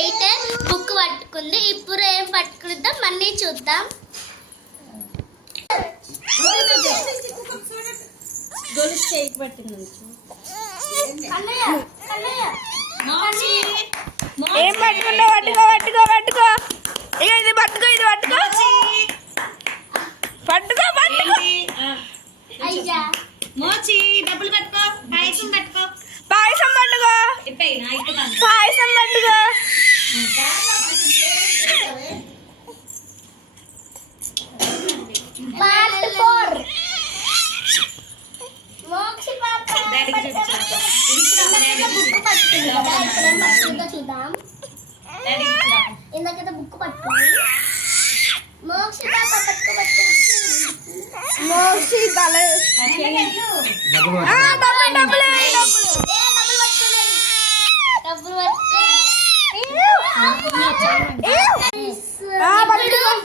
అయితే బుక్ పట్టుకుంది. ఇప్పుడు ఏం పట్టుకుందాం మళ్ళీ చూద్దాం. ఏం పట్టుకున్నా? పట్టుకో పట్టుకో పట్టుకో. ఇక ఇది పట్టుకో, ఇది పట్టుకో పట్టుకో పట్టుకో. అయ్యా మోచి డబ్బులు పట్టుకో. పాయసం పట్టుకో. పాయసం పట్టుకో. పాయసం పట్టుకో. పార్ట్ 4 మోక్షి పాప బుక్ పట్టుకుంది కదా. ఇప్పుడు ఏం పట్టుకుందో చూద్దాం. ఇందాకైతే బుక్ పట్టుకుంది. మోక్షి పాప పట్టుకో పట్టుకో. మోక్షి తల డబ్బులు డబ్బులు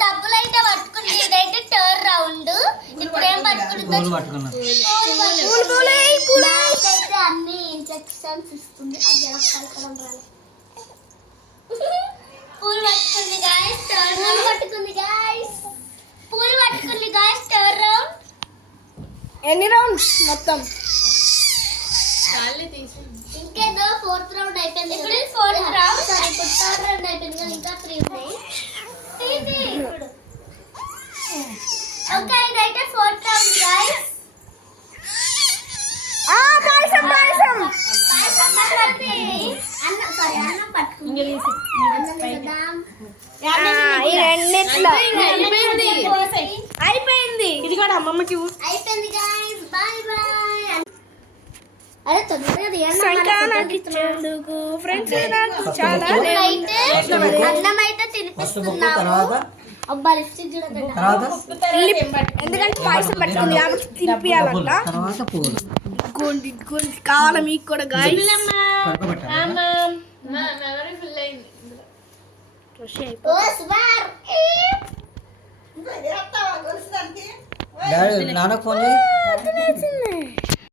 డబ్బులు అయితే పట్టుకుంది. ఇదైతే టర్న్ రౌండ్. ఇప్పుడు ఏం పట్టుకుంటుందో అయితే అన్ని ఇన్స్ట్రక్షన్స్ ఇస్తుంది. పూలు పట్టుకుంది గాయస్. పూలు పట్టుకుంది గాయస్. పూలు పట్టుకుంది గాయస్. Turn round. ఎన్ని రౌండ్స్ మొత్తం? ఇంకేదో 4th రౌండ్ అయిపోయింది. ఇప్పుడు 4th రౌండ్. సారీ, ఇప్పుడు 3rd రౌండ్ అయిపోయింది కదా. ఇంకా 3 ఉన్నాయి. ఓకే, ఇదైతే 4th రౌండ్ గైస్. పాయసం పాయసం పాయసం పట్టుకుంది. అన్నం సారీ అన్నం పట్టుకుంది. అన్నం వేద్దాం. ఈ రెండిట్లో అయిపోయింది. అయిపోయింది. ఇది కూడా అమ్మమ్మకి అయిపోయింది గైస్. By by. అరే తొందరగా సంక్రాంతికి ఇచ్చేందుకు ఫ్రెండ్స్ నాకు చాలా అన్నం అయితే తినిపిస్తున్నాము. అబ్బా లిప్స్టిక్ చూడండి. ఎందుకంటే పాయసం పట్టుకుంది కాబట్టి తినిపియాలంట. గోల్డ్ గోల్డ్ కావాలా మీకు కూడా గాయస్? నాన్న ఫోన్ చేయి.